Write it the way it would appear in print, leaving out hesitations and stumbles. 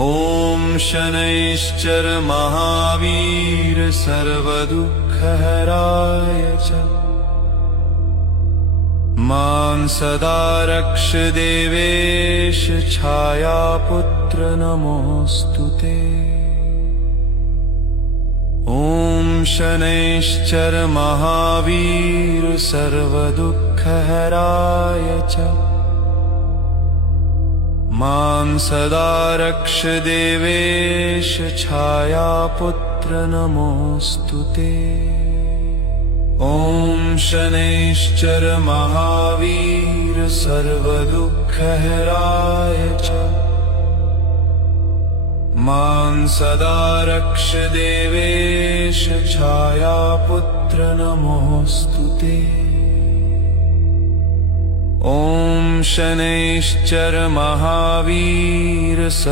ॐ शनैश्चर महावीर सर्वदुःखहराय च मां सदा रक्ष देवेश छायापुत्र नमोऽस्तु ते। ॐ शनैश्चर महावीर सर्वदुःखहराय च मां सदा रक्ष देवेश छायापुत्र नमोऽस्तु ते। ॐ शनैश्चर महावीर सर्वदुःखहराय च मां सदा रक्ष देवेश छायापुत्र नमोऽस्तु ते। ॐ शनैश्चर महावीर